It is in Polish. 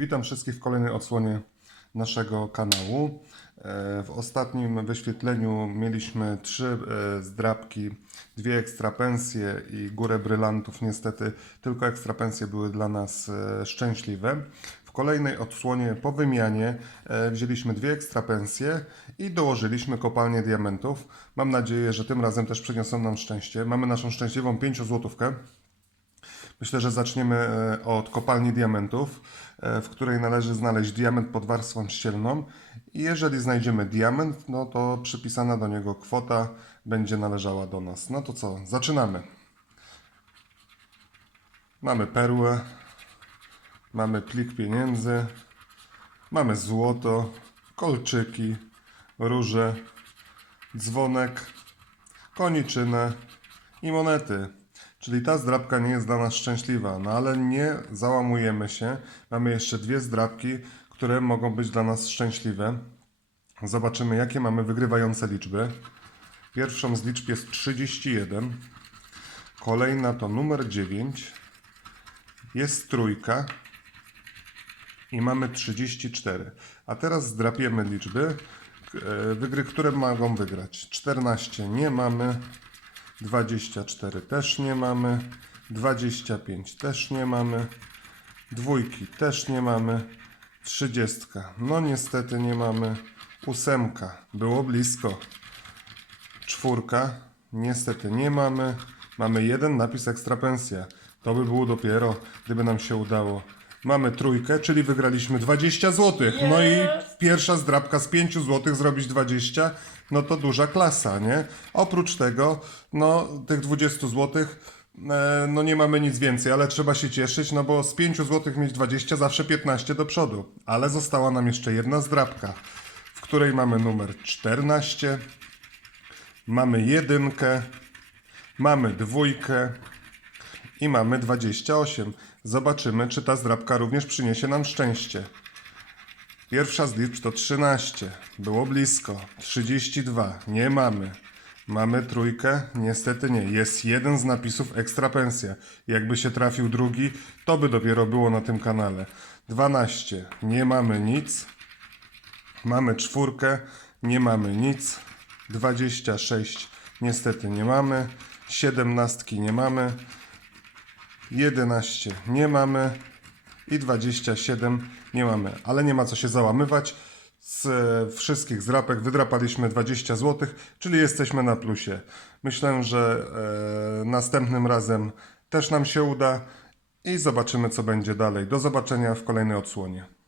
Witam wszystkich w kolejnej odsłonie naszego kanału. E, W ostatnim wyświetleniu mieliśmy trzy e, zdrabki, dwie ekstrapensje i górę brylantów. Niestety tylko ekstrapensje były dla nas e, szczęśliwe. W kolejnej odsłonie po wymianie wzięliśmy dwie ekstrapensje i dołożyliśmy kopalnię diamentów. Mam nadzieję, że tym razem też przyniosą nam szczęście. Mamy naszą szczęśliwą 5 złotówkę. Myślę, że zaczniemy e, od kopalni diamentów, e, w której należy znaleźć diament pod warstwą ścielną. I jeżeli znajdziemy diament, no to przypisana do niego kwota będzie należała do nas. No to co, zaczynamy. Mamy perłę, mamy plik pieniędzy, mamy złoto, kolczyki, róże, dzwonek, koniczynę i monety. Czyli ta zdrabka nie jest dla nas szczęśliwa, no ale nie załamujemy się. Mamy jeszcze dwie zdrabki, które mogą być dla nas szczęśliwe. Zobaczymy, jakie mamy wygrywające liczby. Pierwszą z liczb jest 31. Kolejna to numer 9. Jest trójka. I mamy 34. A teraz zdrapiemy liczby, e, wygry, które mogą wygrać. 14 nie mamy. 24 też nie mamy, 25 też nie mamy, dwójki też nie mamy, 30 no niestety nie mamy, ósemka było blisko, czwórka niestety nie mamy, mamy jeden napis ekstrapensja, to by było dopiero, gdyby nam się udało. Mamy trójkę, czyli wygraliśmy 20 zł. No i pierwsza zdrabka z 5 zł zrobić 20, no to duża klasa, nie? Oprócz tego, no tych 20 zł, e, no nie mamy nic więcej, ale trzeba się cieszyć, no bo z 5 zł mieć 20, zawsze 15 do przodu. Ale została nam jeszcze jedna zdrabka, w której mamy numer 14, mamy jedynkę, mamy dwójkę, i mamy 28. Zobaczymy, czy ta zdrabka również przyniesie nam szczęście. Pierwsza z liczb to 13. Było blisko. 32. Nie mamy. Mamy trójkę? Niestety nie. Jest jeden z napisów ekstrapensja. Jakby się trafił drugi, to by dopiero było na tym kanale. 12. Nie mamy nic. Mamy czwórkę, nie mamy nic. 26 niestety nie mamy. 17 nie mamy. 11 nie mamy i 27 nie mamy, ale nie ma co się załamywać. Z e, wszystkich zrapek wydrapaliśmy 20 zł, czyli jesteśmy na plusie. Myślę, że e, następnym razem też nam się uda i zobaczymy, co będzie dalej. Do zobaczenia w kolejnej odsłonie.